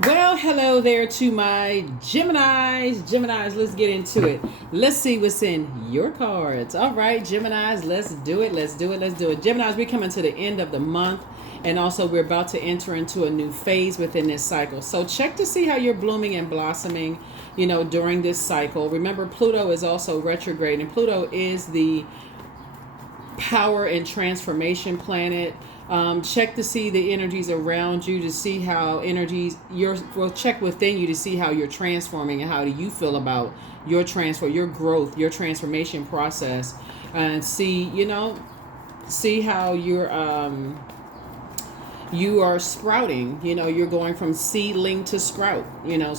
Well, hello there to my Geminis. Geminis, let's get into it. Let's see what's in your cards. All right, Geminis, let's do it. Let's do it. Let's do it. Geminis, we're coming to the end of the month. And also, we're about to enter into a new phase within this cycle. So, check to see how you're blooming and blossoming, during this cycle. Remember, Pluto is also retrograde, and Pluto is the power and transformation planet. Check to see the energies around you to see how energies check within you to see how you're transforming and how do you feel about your transfer, your growth, your transformation process, and see how you are sprouting. You're going from seedling to sprouting, and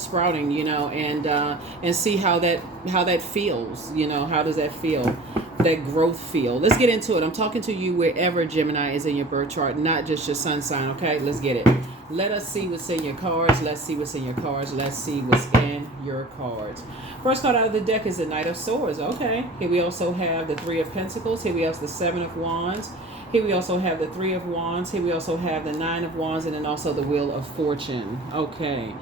see how that feels. How does that feel, that growth feel? Let's get into it. I'm talking to you wherever Gemini is in your birth chart, not just your sun sign. Okay, let's get it. Let us see what's in your cards. Let's see what's in your cards. Let's see what's in your cards. First card out of the deck is the Knight of Swords. Okay, here we also have the Three of Pentacles. Here we have the Seven of Wands. Here we also have the Three of Wands. Here we also have the Nine of Wands, and then also the Wheel of Fortune. Okay.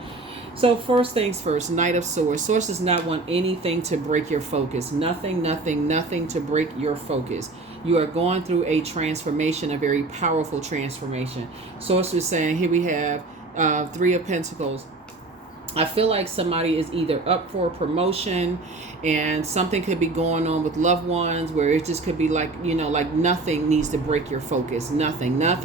So first things first, Knight of Swords. Source does not want anything to break your focus. Nothing to break your focus. You are going through a transformation, a very powerful transformation. Source was saying, here we have Three of Pentacles. I feel like somebody is either up for a promotion, and something could be going on with loved ones where it just could be like nothing needs to break your focus. Nothing. I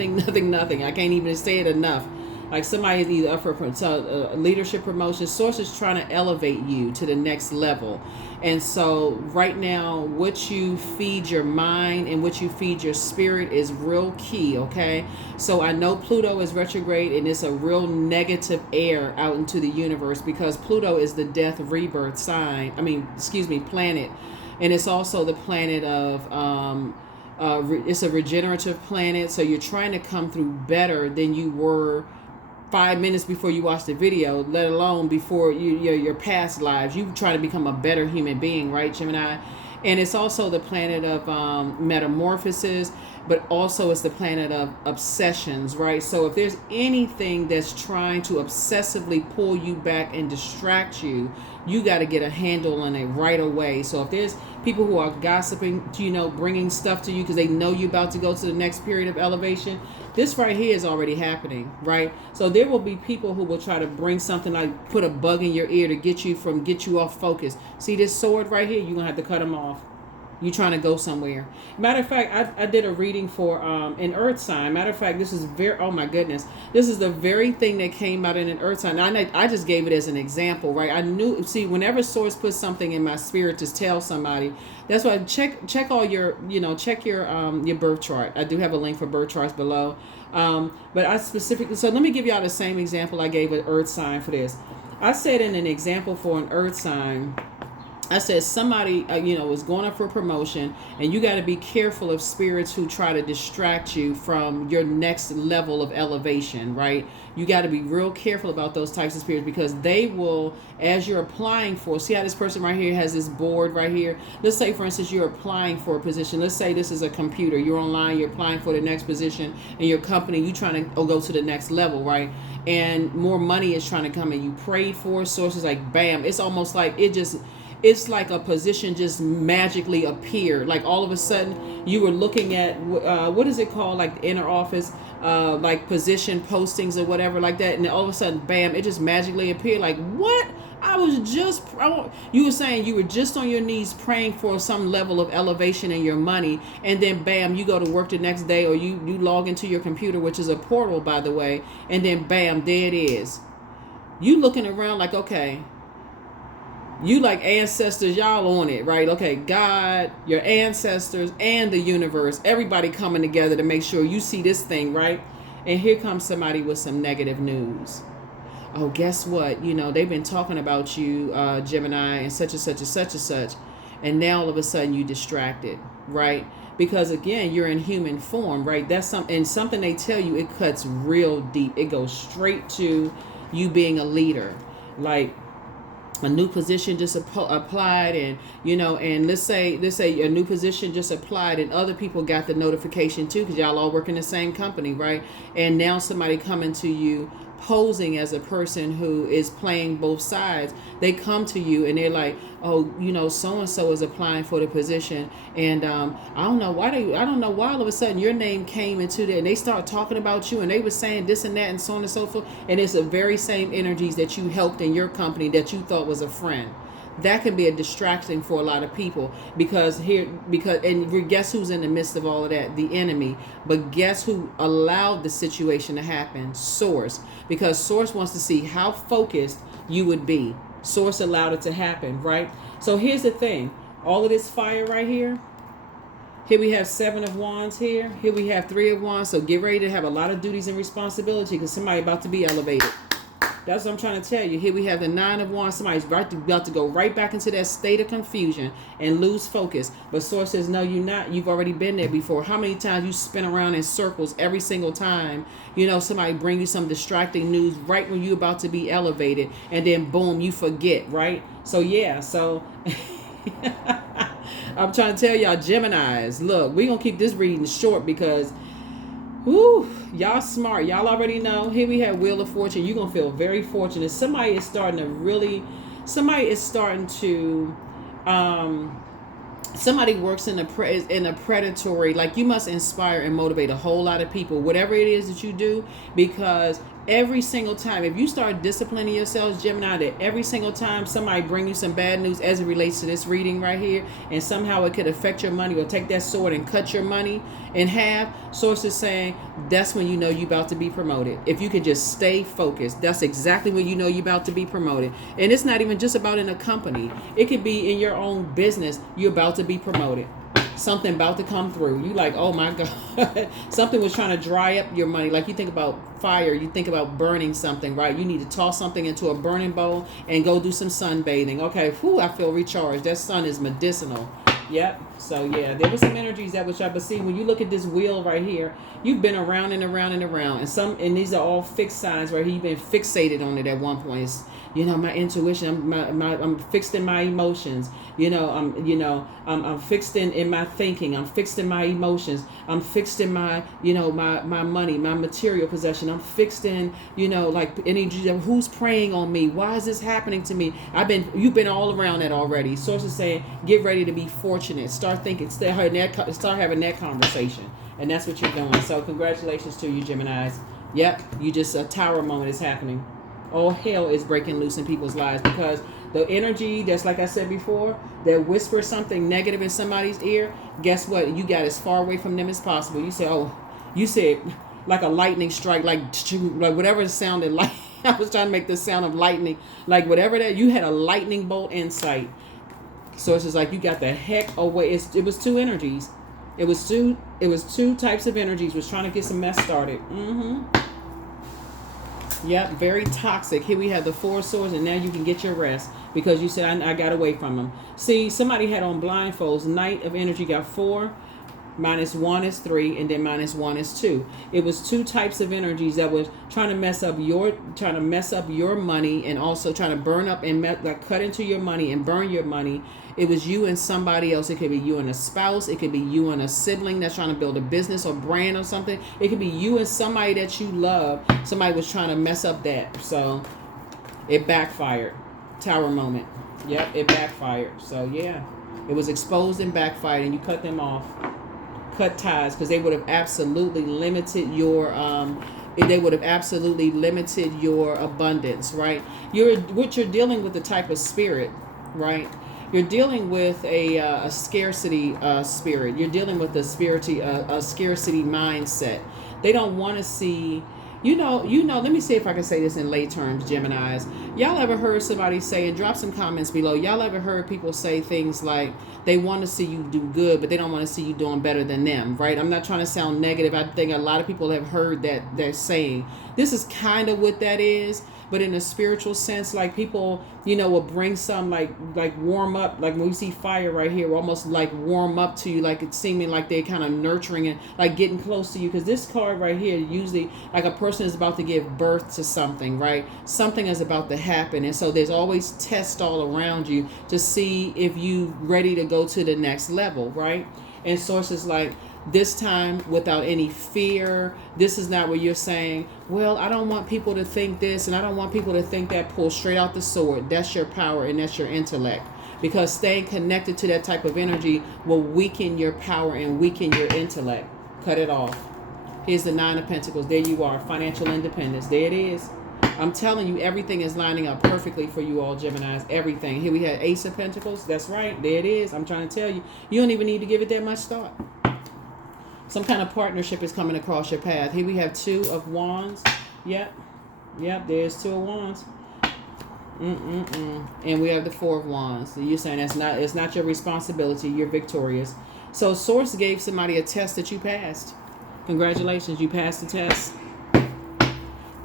can't even say it enough. Like somebody is either up for a leadership promotion. Source is trying to elevate you to the next level. And so right now, what you feed your mind and what you feed your spirit is real key, okay? So I know Pluto is retrograde, and it's a real negative air out into the universe because Pluto is the death rebirth planet. And it's also the planet of it's a regenerative planet. So you're trying to come through better than you were 5 minutes before you watch the video, let alone before your past lives. You try to become a better human being, right, Gemini? And it's also the planet of metamorphosis, but also it's the planet of obsessions, right? So if there's anything that's trying to obsessively pull you back and distract you, you got to get a handle on it right away. So if there's people who are gossiping, bringing stuff to you because they know you're about to go to the next period of elevation, this right here is already happening, right? So there will be people who will try to bring something, like put a bug in your ear to get you off focus. See this sword right here? You're going to have to cut them off. You trying to go somewhere. Matter of fact, I did a reading for an earth sign. Matter of fact, this is oh my goodness, this is the very thing that came out in an earth sign. I just gave it as an example, right? I knew, see, whenever source puts something in my spirit to tell somebody, that's why check all your, check your birth chart. I do have a link for birth charts below. But I specifically, so let me give y'all the same example I gave an earth sign for this. I said in an example for an earth sign, I said somebody, is going up for promotion, and you got to be careful of spirits who try to distract you from your next level of elevation, right? You got to be real careful about those types of spirits because they will, as you're applying for, see how this person right here has this board right here? Let's say, for instance, you're applying for a position. Let's say this is a computer. You're online, you're applying for the next position in your company. You're trying to go to the next level, right? And more money is trying to come in. You prayed for sources like, bam. It's almost like it's like a position just magically appeared. Like all of a sudden you were looking at, what is it called? Like the inner office, like position postings or whatever like that. And all of a sudden, bam, it just magically appeared. Like, what? You were saying you were just on your knees praying for some level of elevation in your money. And then bam, you go to work the next day, or you log into your computer, which is a portal, by the way. And then bam, there it is. You looking around like, okay, you like ancestors, y'all on it, right? Okay, God, your ancestors, and the universe, everybody coming together to make sure you see this thing, right? And here comes somebody with some negative news. Oh, guess what? They've been talking about you, Gemini, and such and such and such and such. And now all of a sudden you distracted, right? Because again, you're in human form, right? That's something they tell you, it cuts real deep. It goes straight to you being a leader. Like, a new position just applied, and and let's say a new position just applied, and other people got the notification too, because y'all all work in the same company, right? And now somebody coming to you posing as a person who is playing both sides. They come to you and they're like, oh, so and so is applying for the position, and I don't know why all of a sudden your name came into that, and they start talking about you, and they were saying this and that and so on and so forth, and it's the very same energies that you helped in your company that you thought was a friend. That can be a distraction for a lot of people, because guess who's in the midst of all of that? The enemy. But guess who allowed the situation to happen? Source. Because Source wants to see how focused you would be. Source allowed it to happen, right? So here's the thing. All of this fire right here. Here we have 7 of Wands here. Here we have 3 of Wands. So get ready to have a lot of duties and responsibility, because somebody about to be elevated. That's what I'm trying to tell you. Here we have the 9 of Wands. Somebody's about to go right back into that state of confusion and lose focus. But Source says, no, you're not. You've already been there before. How many times you spin around in circles every single time, somebody bring you some distracting news right when you're about to be elevated, and then boom, you forget, right? So yeah, I'm trying to tell y'all, Geminis, look, we're going to keep this reading short because woo, y'all smart. Y'all already know. Here we have Wheel of Fortune. You're going to feel very fortunate. Somebody is starting to somebody works in a predatory, like, you must inspire and motivate a whole lot of people, whatever it is that you do, because every single time, if you start disciplining yourselves, Gemini, that every single time somebody bring you some bad news as it relates to this reading right here, and somehow it could affect your money or take that sword and cut your money in half, Source is saying that's when you know you're about to be promoted. If you could just stay focused, that's exactly when you know you're about to be promoted. And it's not even just about in a company. It could be in your own business. You're about to be promoted. Something about to come through. You like, oh my God. Something was trying to dry up your money. Like, you think about fire, you think about burning something, right? You need to toss something into a burning bowl and go do some sunbathing. Okay, whew, I feel recharged. That sun is medicinal. Yep. So yeah, there were some energies that was trying. But see, when you look at this wheel right here, you've been around and around and around, and these are all fixed signs right here. You've been fixated on it at one point. It's, my intuition. I'm fixed in my emotions. I'm fixed in my thinking. I'm fixed in my emotions. I'm fixed in my, my money, my material possession. I'm fixed in, like energy of who's preying on me. Why is this happening to me? You've been all around that already. Source is saying, get ready to be fortunate. Start thinking, start having that conversation. And that's what you're doing. So congratulations to you, Geminis. Yep, a tower moment is happening. All hell is breaking loose in people's lives, because the energy that's, like I said before, that whispers something negative in somebody's ear, guess what? You got as far away from them as possible. You said like a lightning strike, like whatever it sounded like. I was trying to make the sound of lightning, like whatever that, you had a lightning bolt in sight. So it's just like, you got the heck away. It was 2 energies. It was two types of energies was trying to get some mess started. Yep, very toxic. Here we have the 4 of Swords, and now you can get your rest because you said, I got away from them. See, somebody had on blindfolds. Knight of Energy got 4, -1 is 3, and then -1 is 2. It was 2 types of energies that was trying to mess up your money, and also trying to burn up and cut into your money and burn your money. It was you and somebody else. It could be you and a spouse. It could be you and a sibling that's trying to build a business or brand or something. It could be you and somebody that you love. Somebody was trying to mess up that. So it backfired. Tower moment. Yep, it backfired. So yeah, it was exposed and backfired, and you cut them off. Cut ties, because they would have absolutely limited your abundance, right? You're dealing with the type of spirit, right? You're dealing with a scarcity spirit. You're dealing with a scarcity mindset. They don't want to see, let me see if I can say this in lay terms, Geminis. Y'all ever heard somebody say, and drop some comments below, y'all ever heard people say things like they want to see you do good, but they don't want to see you doing better than them, right? I'm not trying to sound negative. I think a lot of people have heard that saying. This is kind of what that is. But in a spiritual sense, like people, will bring some like warm up, like when we see fire right here, almost like warm up to you, like it's seeming like they're kind of nurturing and like getting close to you. Because this card right here, usually like a person is about to give birth to something, right? Something is about to happen. And so there's always tests all around you to see if you ready to go to the next level, right? And sources like, This time without any fear. This is not where you're saying, well, I don't want people to think this and I don't want people to think that. Pull straight out the sword. That's your power and that's your intellect. Because staying connected to that type of energy will weaken your power and weaken your intellect. Cut it off. Here's the Nine of Pentacles. There you are. Financial independence. There it is. I'm telling you, everything is lining up perfectly for you all, Geminis. Everything. Here we had Ace of Pentacles. That's right. There it is. I'm trying to tell you. You don't even need to give it that much thought. Some kind of partnership is coming across your path. Here we have Two of Wands. Yep. There's Two of Wands. And we have the Four of Wands. So you're saying it's not your responsibility. You're victorious. So Source gave somebody a test that you passed. Congratulations, you passed the test.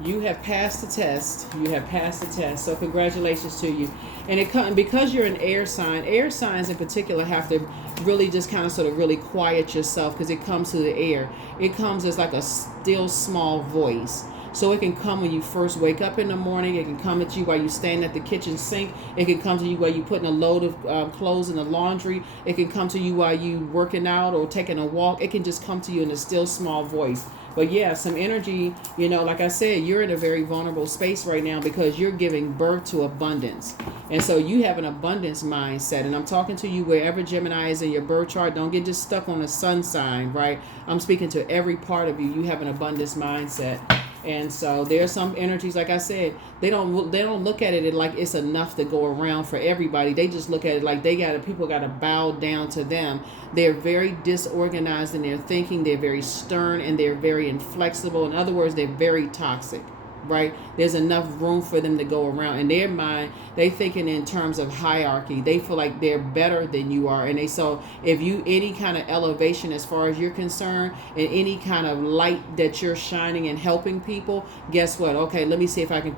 You have passed the test. You have passed the test. So congratulations to you. And because you're an air sign, air signs in particular have to really just kind of sort of really quiet yourself because it comes to the air. It comes as like a still small voice. So it can come when you first wake up in the morning. It can come at you while you stand at the kitchen sink. It can come to you while you're putting a load of clothes in the laundry. It can come to you while you working out or taking a walk. It can just come to you in a still small voice. But yeah, some energy, like I said, you're in a very vulnerable space right now because you're giving birth to abundance. And so you have an abundance mindset. And I'm talking to you wherever Gemini is in your birth chart. Don't get just stuck on a sun sign, right? I'm speaking to every part of you. You have an abundance mindset. And so there's some energies, like I said, they don't look at it like it's enough to go around for everybody. They just look at it like people got to bow down to them. They're very disorganized in their thinking. They're very stern and they're very inflexible. In other words, they're very toxic, right? There's enough room for them to go around. In their mind, they thinking in terms of hierarchy. They feel like they're better than you are. And so if you, any kind of elevation as far as you're concerned and any kind of light that you're shining and helping people, guess what? Okay, let me see if I can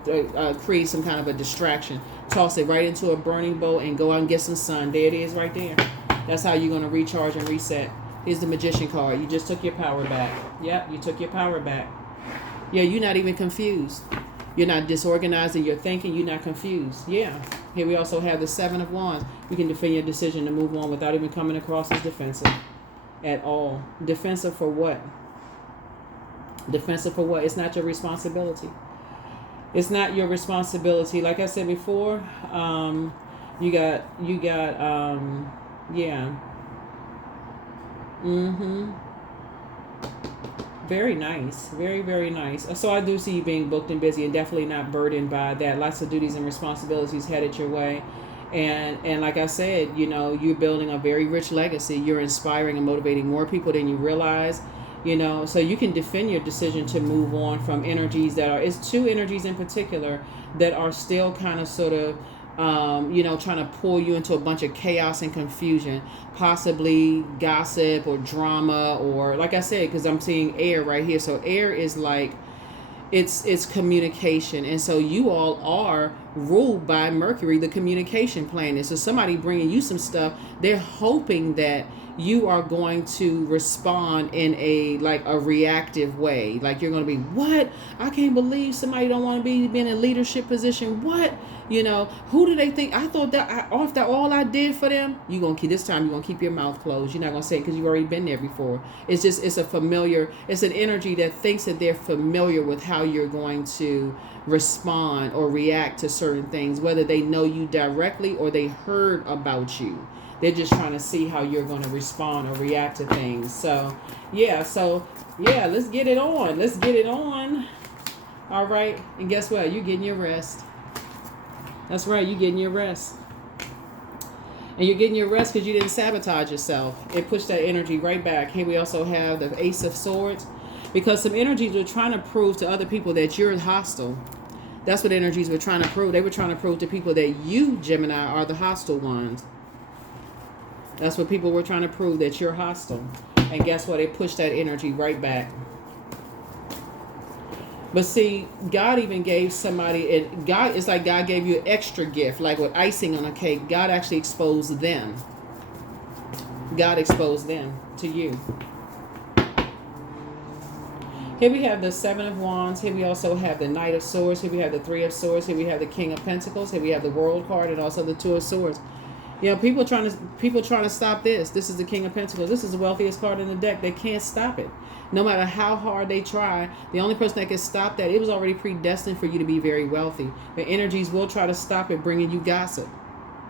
create some kind of a distraction. Toss it right into a burning bowl and go out and get some sun. There it is right there. That's how you're going to recharge and reset. Here's the Magician card. You just took your power back. Yep, you took your power back. Yeah, you're not even confused. You're not disorganized in your thinking. You're not confused. Yeah. Here we also have the Seven of Wands. You can defend your decision to move on without even coming across as defensive at all. Defensive for what? Defensive for what? It's not your responsibility. It's not your responsibility. Like I said before, you got, yeah. Very nice. Very, very nice. So I do see you being booked and busy and definitely not burdened by that. Lots of duties and responsibilities headed your way. And like I said, you're building a very rich legacy. You're inspiring and motivating more people than you realize, so you can defend your decision to move on from energies it's two energies in particular that are still kind of sort of, trying to pull you into a bunch of chaos and confusion, possibly gossip or drama, or like I said, because I'm seeing air right here. So air is like, it's communication. And so you all are ruled by Mercury, the communication planet. So somebody bringing you some stuff, they're hoping that you are going to respond in a reactive way. Like you're going to be, what? I can't believe somebody don't want to be in a leadership position. What? Who do they think? I thought that after all I did for them, you're going to keep your mouth closed. You're not going to say it because you've already been there before. It's an energy that thinks that they're familiar with how you're going to respond or react to certain things, whether they know you directly or they heard about you. They're just trying to see how you're going to respond or react to things. So yeah, let's get it on. All right. And guess what? You're getting your rest. That's right. You're getting your rest. And you're getting your rest because you didn't sabotage yourself. It pushed that energy right back. Here we also have the Ace of Swords. Because some energies were trying to prove to other people that you're hostile. That's what energies were trying to prove. They were trying to prove to people that you, Gemini, are the hostile ones. That's what people were trying to prove, that you're hostile. And guess what? It pushed that energy right back. But see, God even gave somebody, it's like God gave you an extra gift, like with icing on a cake. God actually exposed them. God exposed them to you. Here we have the Seven of Wands. Here we also have the Knight of Swords. Here we have the Three of Swords. Here we have the King of Pentacles. Here we have the World card and also the Two of Swords. People trying to stop this. This is the King of Pentacles. This is the wealthiest card in the deck. They can't stop it. No matter how hard they try, the only person that can stop that, it was already predestined for you to be very wealthy. The energies will try to stop it, bringing you gossip.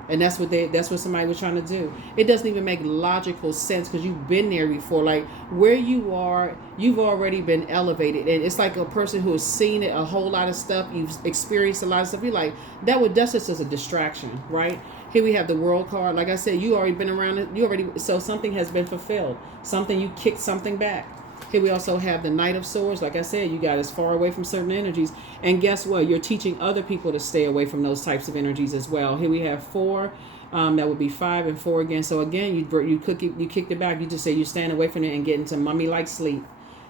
And that's what somebody was trying to do. It doesn't even make logical sense because you've been there before. Like where you are, you've already been elevated. And it's like a person who has seen it, a whole lot of stuff. You've experienced a lot of stuff. You're like, that's just as a distraction, right? Here we have the World card. Like I said, you already been around it. So something has been fulfilled. Something, you kicked something back. Here we also have the Knight of Swords. Like I said, you got as far away from certain energies. And guess what? You're teaching other people to stay away from those types of energies as well. Here we have 4. That would be 5 and 4 again. So again, you kicked it back. You just say you stand away from it and get into mummy-like sleep.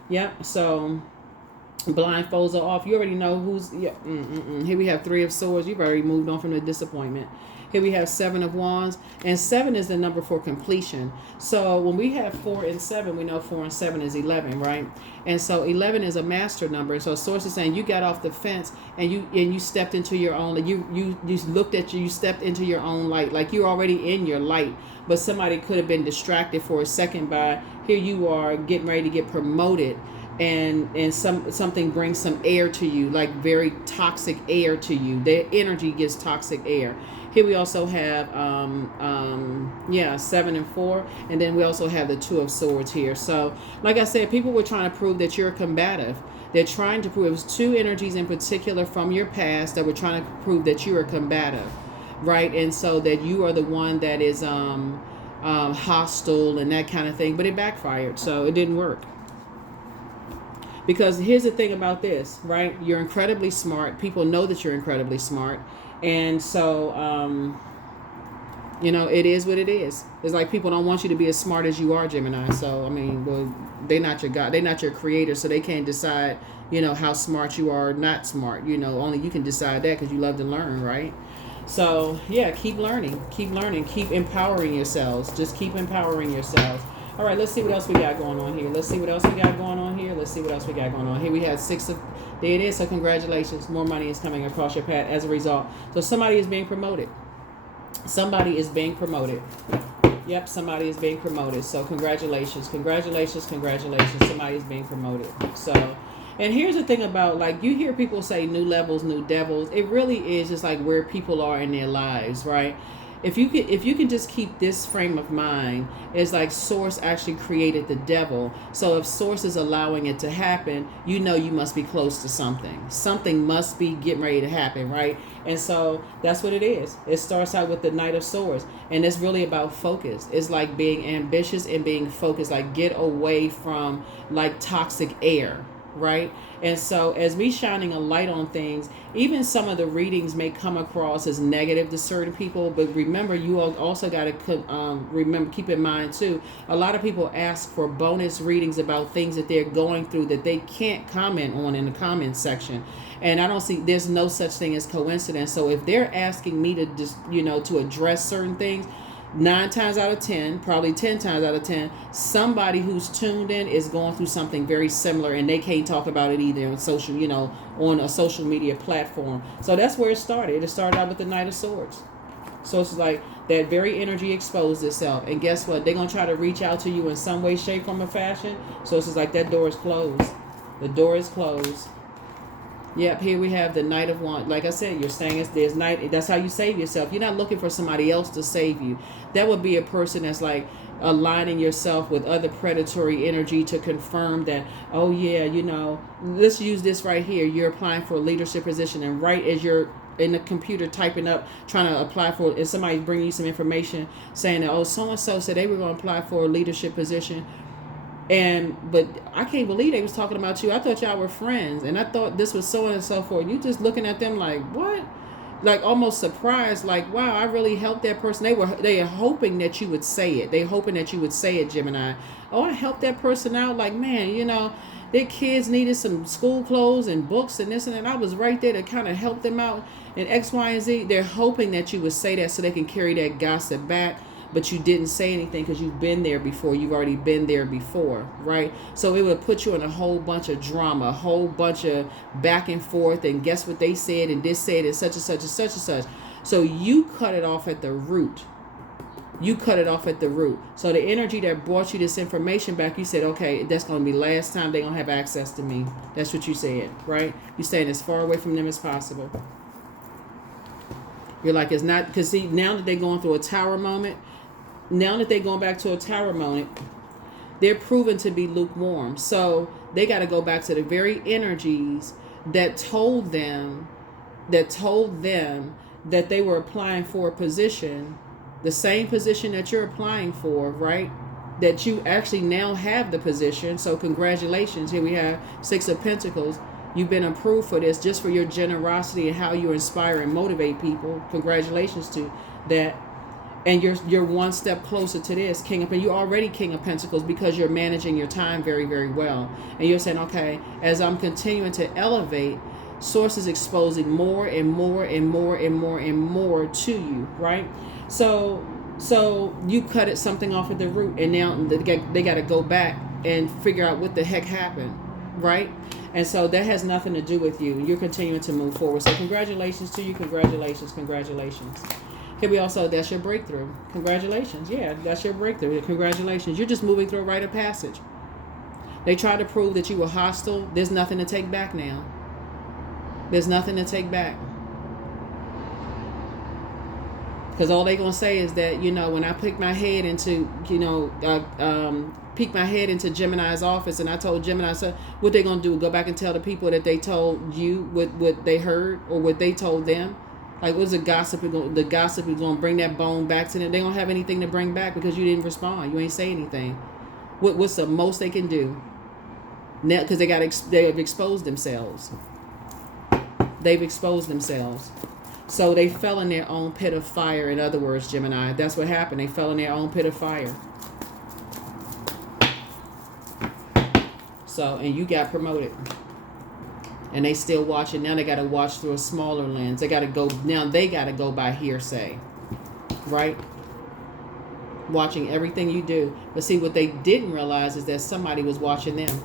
Yep. So blindfolds are off. You already know who's... Yeah, Here we have 3 of Swords. You've already moved on from the disappointment. Here we have 7 of Wands, and 7 is the number for completion. So when we have 4 and 7, we know 4 and 7 is 11, right? And so 11 is a master number. So Source is saying you got off the fence and you stepped into your own. You looked at you stepped into your own light, like you're already in your light. But somebody could have been distracted for a second by here you are getting ready to get promoted. And something brings some air to you, like very toxic air to you. Their energy gives toxic air. Here we also have 7 and 4, and then we also have the 2 of Swords here. So like I said, people were trying to prove that you're combative. They're trying to prove, it was 2 energies in particular from your past that were trying to prove that you are combative, right? And so that you are the one that is hostile and that kind of thing, but it backfired, so it didn't work. Because here's the thing about this, right? You're incredibly smart. People know that you're incredibly smart. And so, it is what it is. It's like people don't want you to be as smart as you are, Gemini. So, I mean, well, they're not your God. They're not your creator. So they can't decide, how smart you are or not smart. Only you can decide that because you love to learn, right? So, yeah, keep learning. Keep learning. Keep empowering yourselves. Just keep empowering yourselves. All right, let's see what else we got going on here. Let's see what else we got going on here. Let's see what else we got going on. Here we have 6 of... There it is. So congratulations. More money is coming across your path as a result. So somebody is being promoted. Somebody is being promoted. Yep, somebody is being promoted. So congratulations. Congratulations. Congratulations. Somebody is being promoted. So... And here's the thing about, like, you hear people say new levels, new devils. It really is just like where people are in their lives, right? If you can just keep this frame of mind, it's like Source actually created the devil. So if Source is allowing it to happen, you must be close to something. Something must be getting ready to happen, right? And so that's what it is. It starts out with the Knight of Swords. And it's really about focus. It's like being ambitious and being focused. Like get away from like toxic air. Right? And so as we shining a light on things, even some of the readings may come across as negative to certain people, but remember, you also got to keep in mind too, a lot of people ask for bonus readings about things that they're going through that they can't comment on in the comment section. And I don't see, there's no such thing as coincidence. So if they're asking me to just, to address certain things, 9 times out of 10, probably 10 times out of 10, somebody who's tuned in is going through something very similar and they can't talk about it either on social, on a social media platform. So that's where it started. It started out with the Knight of Swords. So it's like that very energy exposed itself. And guess what? They're going to try to reach out to you in some way, shape, form, or fashion. So it's just like that door is closed. The door is closed. Yep, here we have the Knight of Wands. Like I said, you're staying as there's night. That's how you save yourself. You're not looking for somebody else to save you. That would be a person that's like aligning yourself with other predatory energy to confirm that, oh yeah, let's use this right here. You're applying for a leadership position, and right as you're in the computer typing up, trying to apply for it, and somebody's bringing you some information saying that, oh, so-and-so said they were going to apply for a leadership position. But I can't believe they was talking about you. I thought y'all were friends, and I thought this was so and so forth. You just looking at them like, what? Like almost surprised, like, wow, I really helped that person. They are hoping that you would say it. They hoping that you would say it, Gemini. Oh, I helped that person out. Like, man, their kids needed some school clothes and books and this and that. I was right there to kind of help them out and X, Y, and Z. They're hoping that you would say that so they can carry that gossip back. But you didn't say anything because you've been there before. You've already been there before, right? So it would put you in a whole bunch of drama, a whole bunch of back and forth, and guess what they said, and this said, and such and such and such and such. So you cut it off at the root. You cut it off at the root. So the energy that brought you this information back, you said, okay, that's going to be last time they're going to have access to me. That's what you said, right? You're staying as far away from them as possible. You're like, it's not, because see, now that they're going through a tower moment, now that they're going back to a tower moment, they're proven to be lukewarm. So they got to go back to the very energies that told them that they were applying for a position, the same position that you're applying for, right? That you actually now have the position. So congratulations. Here we have 6 of Pentacles. You've been approved for this just for your generosity and how you inspire and motivate people. Congratulations to that. And you're one step closer to this, King of, and you're already King of Pentacles because you're managing your time very, very well. And you're saying, okay, as I'm continuing to elevate, Source is exposing more and more and more and more and more to you, right? So you cut it something off at the root, and now they got to go back and figure out what the heck happened, right? And so that has nothing to do with you. You're continuing to move forward. So congratulations to you. Congratulations. Congratulations. Here we also, that's your breakthrough. Congratulations. Yeah, that's your breakthrough. Congratulations. You're just moving through a rite of passage. They tried to prove that you were hostile. There's nothing to take back now. There's nothing to take back. Because all they're going to say is that, when I peek my head into, peek my head into Gemini's office, and I told Gemini, so what they going to do? Go back and tell the people that they told you what they heard or what they told them? Like, what's the gossip? The gossip is going to bring that bone back to them. They don't have anything to bring back because you didn't respond. You ain't say anything. What's the most they can do? Now, because they have exposed themselves. They've exposed themselves. So they fell in their own pit of fire. In other words, Gemini, that's what happened. They fell in their own pit of fire. So, and you got promoted. And they still watching. Now they got to watch through a smaller lens. They got to go by hearsay. Right? Watching everything you do. But see, what they didn't realize is that somebody was watching them.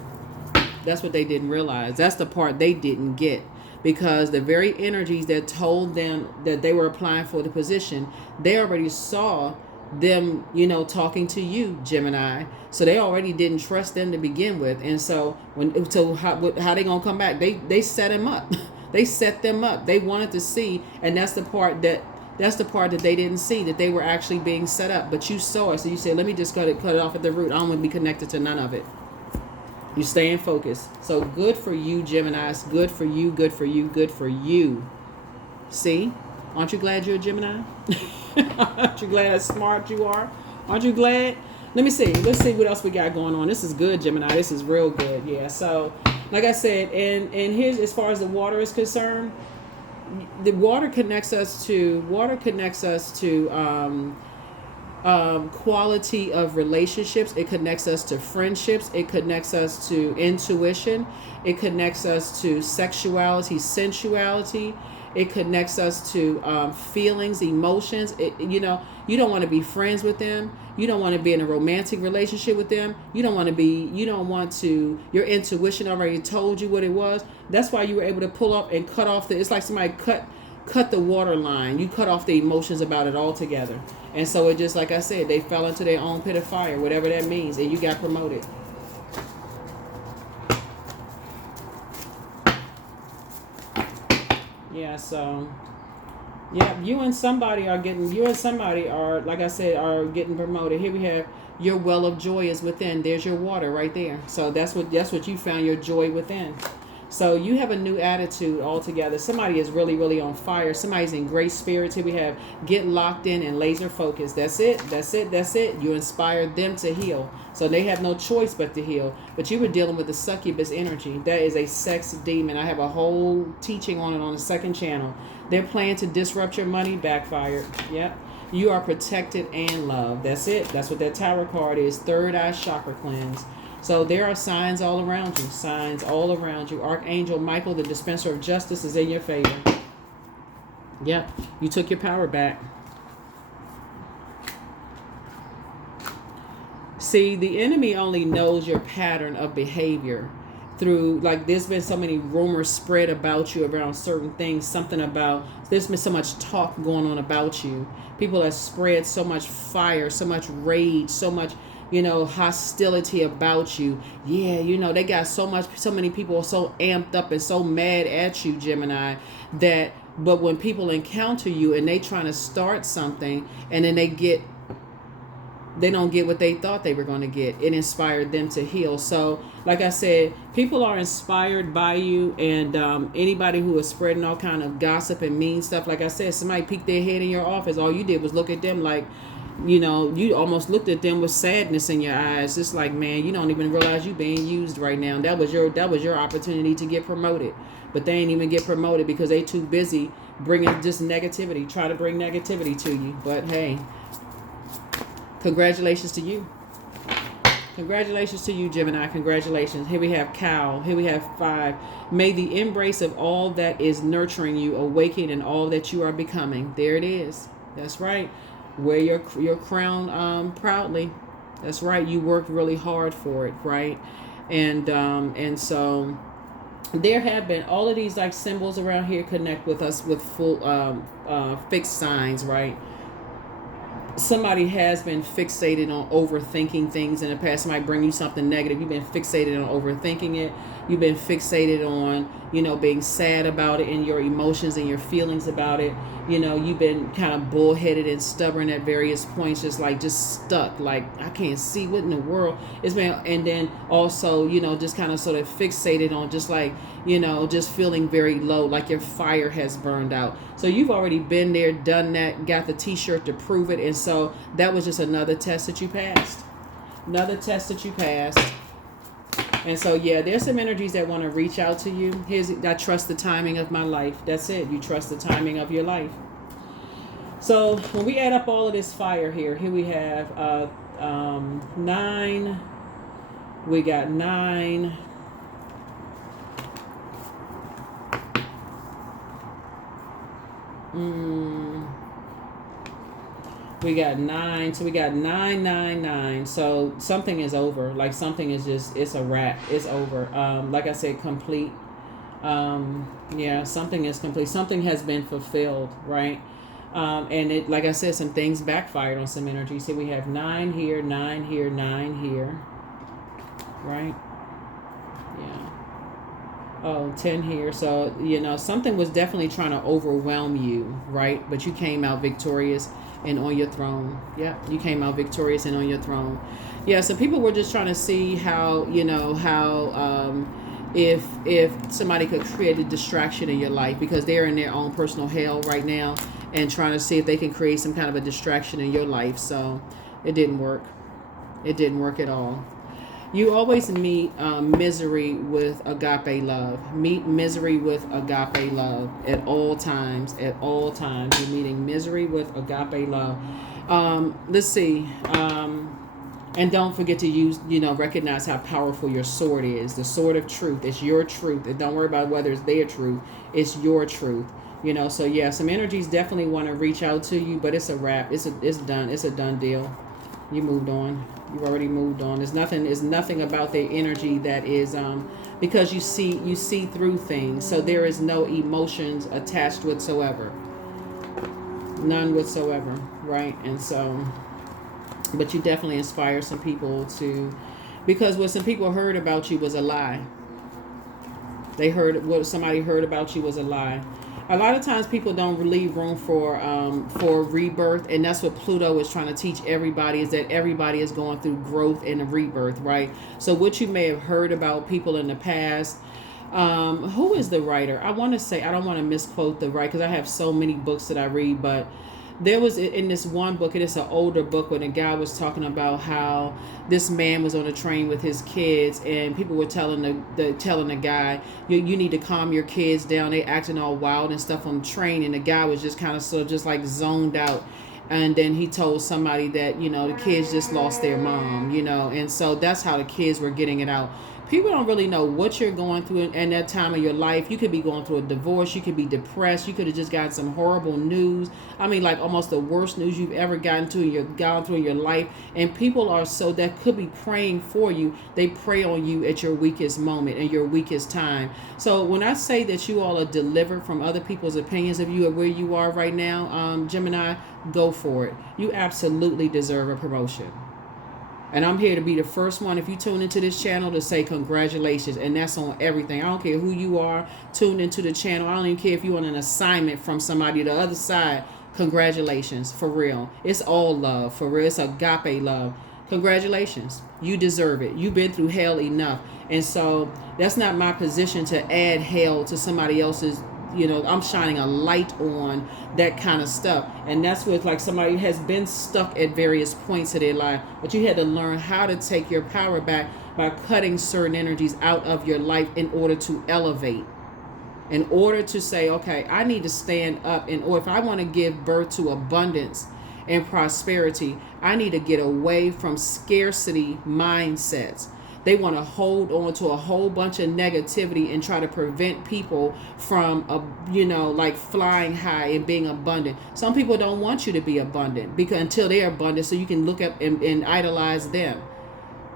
That's what they didn't realize. That's the part they didn't get. Because the very energies that told them that they were applying for the position, they already saw them, talking to you, Gemini. So they already didn't trust them to begin with. And so how they gonna come back? They set him up. They set them up. They wanted to see, and that's the part that they didn't see, that they were actually being set up. But you saw it, so you said, let me just cut it off at the root. I don't want to be connected to none of it. You stay in focus. So good for you, Geminis. Good for you, good for you, good for you. See? Aren't you glad you're a Gemini? Aren't you glad how smart you are? Aren't you glad? Let me see. Let's see what else we got going on. This is good, Gemini. This is real good. Yeah. So, like I said, and here's, as far as the water is concerned, the water connects us to quality of relationships. It connects us to friendships. It connects us to intuition. It connects us to sexuality, sensuality. It connects us to feelings, emotions. You don't want to be friends with them. You don't want to be in a romantic relationship with them. Your intuition already told you what it was. That's why you were able to pull up and cut off it's like somebody cut the water line. You cut off the emotions about it altogether. And so it just, like I said, they fell into their own pit of fire, whatever that means, and you got promoted. Yeah, so yeah, you and somebody are, like I said, are getting promoted. Here we have your well of joy is within. There's your water right there. So that's what you found, your joy within. So you have a new attitude altogether. Somebody is really, really on fire. Somebody's in great spirits. Here we have get locked in and laser focused. That's it. That's it. That's it. You inspired them to heal. So they have no choice but to heal. But you were dealing with the succubus energy. That is a sex demon. I have a whole teaching on it on the second channel. They're planning to disrupt your money. Backfired. Yep. You are protected and loved. That's it. That's what that tower card is. Third eye chakra cleanse. So there are signs all around you. Signs all around you. Archangel Michael, the dispenser of justice, is in your favor. Yep. You took your power back. See, the enemy only knows your pattern of behavior. through, like, there's been so many rumors spread about you around certain things, something about, there's been so much talk going on about you. People have spread so much fire, so much rage, so much, hostility about you. Yeah, they got so many people are so amped up and so mad at you, Gemini, that, but when people encounter you and they trying to start something, and then they don't get what they thought they were going to get, it inspired them to heal. So, like I said, people are inspired by you, and anybody who is spreading all kind of gossip and mean stuff, like I said, somebody peeked their head in your office, all you did was look at them like, you almost looked at them with sadness in your eyes. It's like, man, you don't even realize you being used right now. That was your opportunity to get promoted, but they ain't even get promoted because they too busy bringing just negativity, try to bring negativity to you. But hey, congratulations to you. Congratulations to you, Gemini. Congratulations. Here we have cow. Here we have 5. May the embrace of all that is nurturing you awaken in all that you are becoming. There it is. That's right. Wear your crown proudly. That's right. You worked really hard for it, right? And so there have been all of these like symbols around here connect with us with full fixed signs, right? Somebody has been fixated on overthinking things in the past. Somebody bring you something negative. You've been fixated on overthinking it. You've been fixated on, being sad about it and your emotions and your feelings about it. You've been kind of bullheaded and stubborn at various points, just stuck. Like, I can't see what in the world it's been. And then also, just kind of sort of fixated on just like, just feeling very low, like your fire has burned out. So you've already been there, done that, got the t-shirt to prove it. And so that was just another test that you passed. Another test that you passed. And so, yeah, there's some energies that want to reach out to you. I trust the timing of my life. That's it. You trust the timing of your life. So when we add up all of this fire here we have 9. We got 9. We got 9, so we got 999. So something is over. Like something is it's a wrap. It's over. Like I said, complete. Yeah, something is complete. Something has been fulfilled, right? And it, like I said, some things backfired on some energy. See, we have 9 here, 9 here, 9 here, right? Yeah. Oh, 10 here. So, something was definitely trying to overwhelm you, right? But you came out victorious and on your throne. Yeah, you came out victorious and on your throne. Yeah, so people were just trying to see how, if somebody could create a distraction in your life, because they're in their own personal hell right now, and trying to see if they can create some kind of a distraction in your life. So it didn't work. It didn't work at all. You always meet misery with agape love. Meet misery with agape love at all times. At all times, you're meeting misery with agape love. Let's see. And don't forget to use, recognize how powerful your sword is. The sword of truth. It's your truth. And don't worry about whether it's their truth. It's your truth. So yeah, some energies definitely want to reach out to you, but it's a wrap. It's done. It's a done deal. You moved on. You've already moved on. There's nothing about their energy that is because you see through things. So there is no emotions attached whatsoever. None whatsoever, right? And so, but you definitely inspire some people to, because what some people heard about you was a lie. They heard what somebody heard about you was a lie. A lot of times people don't leave room for rebirth, and that's what Pluto is trying to teach everybody, is that everybody is going through growth and a rebirth, right? So what you may have heard about people in the past, who is the writer? I want to say, I don't want to misquote the writer because I have so many books that I read, but there was in this one book, and it's an older book, when a guy was talking about how this man was on a train with his kids, and people were telling the guy, you need to calm your kids down. They acting all wild and stuff on the train, and the guy was just kind of just like zoned out. And then he told somebody that, the kids just lost their mom, and so that's how the kids were getting it out. People don't really know what you're going through in that time of your life. You could be going through a divorce. You could be depressed. You could have just gotten some horrible news. I mean, like almost the worst news you've ever gone through in your life. And people are so that could be praying for you. They pray on you at your weakest moment and your weakest time. So when I say that you all are delivered from other people's opinions of you or where you are right now, Gemini, go for it. You absolutely deserve a promotion. And I'm here to be the first one, if you tune into this channel, to say congratulations. And that's on everything. I don't care who you are tuned into the channel. I don't even care if you're on an assignment from somebody the other side. Congratulations, for real. It's all love, for real. It's agape love. Congratulations. You deserve it. You've been through hell enough. And so that's not my position to add hell to somebody else's. I'm shining a light on that kind of stuff. And that's with like somebody has been stuck at various points of their life, but you had to learn how to take your power back by cutting certain energies out of your life in order to elevate, in order to say, okay, I need to stand up, or if I want to give birth to abundance and prosperity, I need to get away from scarcity mindsets. They want to hold on to a whole bunch of negativity and try to prevent people from, like flying high and being abundant. Some people don't want you to be abundant because until they're abundant, so you can look up and idolize them.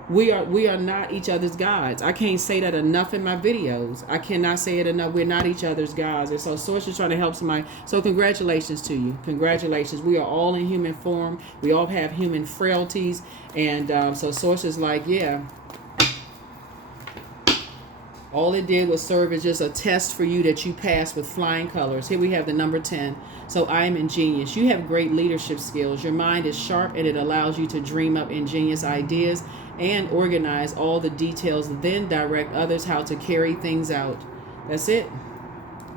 We are not each other's gods. I can't say that enough in my videos. I cannot say it enough. We're not each other's gods. And so Source is trying to help somebody. So congratulations to you. Congratulations. We are all in human form. We all have human frailties. And so Source is like, yeah. All it did was serve as just a test for you that you passed with flying colors. Here we have the number 10. So I am ingenious. You have great leadership skills. Your mind is sharp and it allows you to dream up ingenious ideas and organize all the details, then direct others how to carry things out. That's it.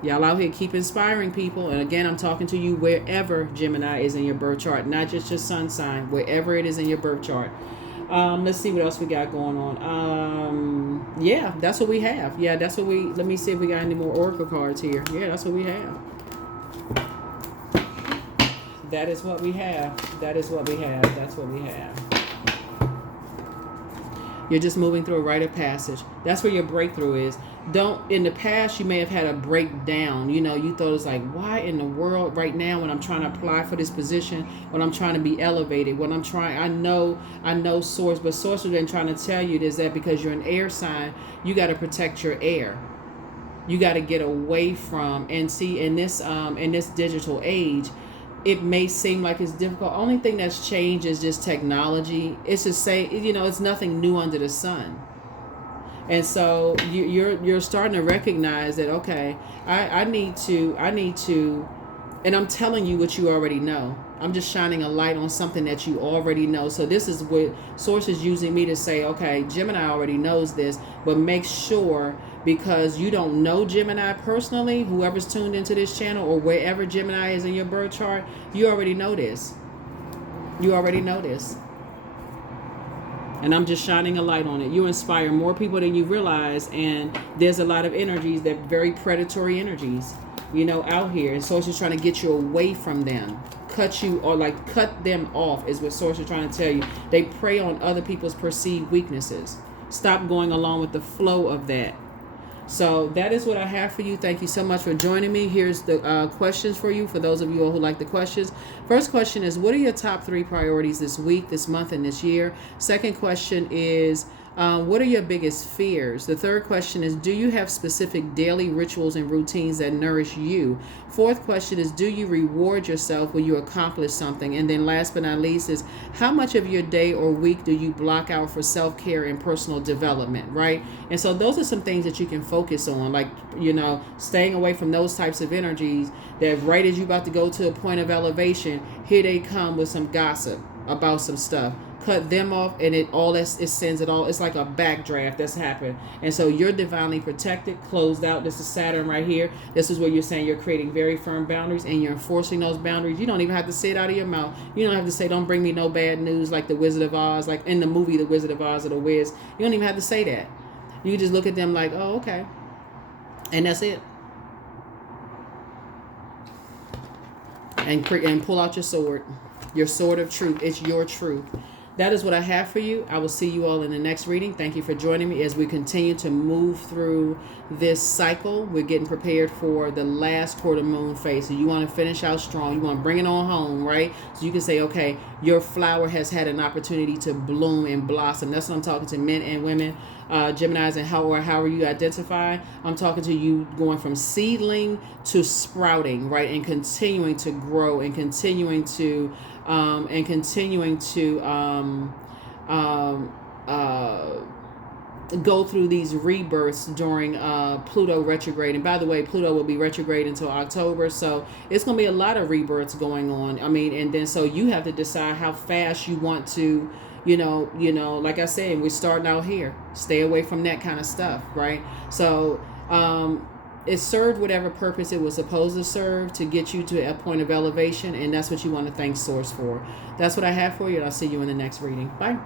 Y'all out here keep inspiring people. And again, I'm talking to you wherever Gemini is in your birth chart, not just your sun sign, wherever it is in your birth chart. Let's see what else we got going on. Yeah, that's what we have. Yeah, that's what let me see if we got any more oracle cards here. Yeah, that's what we have. That is what we have. That is what we have. That's what we have. You're just moving through a rite of passage. That's where your breakthrough is. In the past, you may have had a breakdown. You thought it was like, why in the world right now when I'm trying to apply for this position, when I'm trying to be elevated, I know Source, but Source has been trying to tell you is that because you're an air sign, you got to protect your air. You got to get away from, and see, in this digital age, it may seem like it's difficult. Only thing that's changed is just technology. It's just it's nothing new under the sun. And so you're starting to recognize that, okay, I need to, and I'm telling you what you already know. I'm just shining a light on something that you already know. So this is what Source is using me to say, okay, Gemini already knows this, but make sure, because you don't know Gemini personally, whoever's tuned into this channel or wherever Gemini is in your birth chart, you already know this. You already know this. And I'm just shining a light on it. You inspire more people than you realize. And there's a lot of energies that very predatory energies, out here. And Source is trying to get you away from them. Cut them off is what Source is trying to tell you. They prey on other people's perceived weaknesses. Stop going along with the flow of that. So that is what I have for you. Thank you so much for joining me. Here's the questions for you, for those of you all who like the questions. First question is, what are your top 3 priorities this week, this month, and this year? Second question is, what are your biggest fears? The third question is, do you have specific daily rituals and routines that nourish you? Fourth question is, do you reward yourself when you accomplish something? And then last but not least is, how much of your day or week do you block out for self-care and personal development, right? And so those are some things that you can focus on, like, staying away from those types of energies that right as you're about to go to a point of elevation, here they come with some gossip about some stuff. Cut them off, and it sends it all. It's like a backdraft that's happened. And so you're divinely protected, closed out. This is Saturn right here. This is where you're saying you're creating very firm boundaries, and you're enforcing those boundaries. You don't even have to say it out of your mouth. You don't have to say, don't bring me no bad news like the Wizard of Oz, like in the movie The Wizard of Oz or The Wiz. You don't even have to say that. You just look at them like, oh, okay. And that's it. And pull out your sword of truth. It's your truth. that is what I have for you. I will see you all in the next reading. Thank you for joining me as we continue to move through this cycle. We're getting prepared for the last quarter moon phase. So you want to finish out strong. You want to bring it on home, right? So you can say, okay, your flower has had an opportunity to bloom and blossom. That's what I'm talking to men and women, Geminis, and however you identify. I'm talking to you going from seedling to sprouting, right? And continuing to grow and continuing to go through these rebirths during Pluto retrograde. And by the way, Pluto will be retrograde until October, so it's going to be a lot of rebirths going on. I mean, and then so you have to decide how fast you want to, like I said, we're starting out here. Stay away from that kind of stuff, right? So it served whatever purpose it was supposed to serve, to get you to a point of elevation, and that's what you want to thank Source for. That's what I have for you, and I'll see you in the next reading. Bye.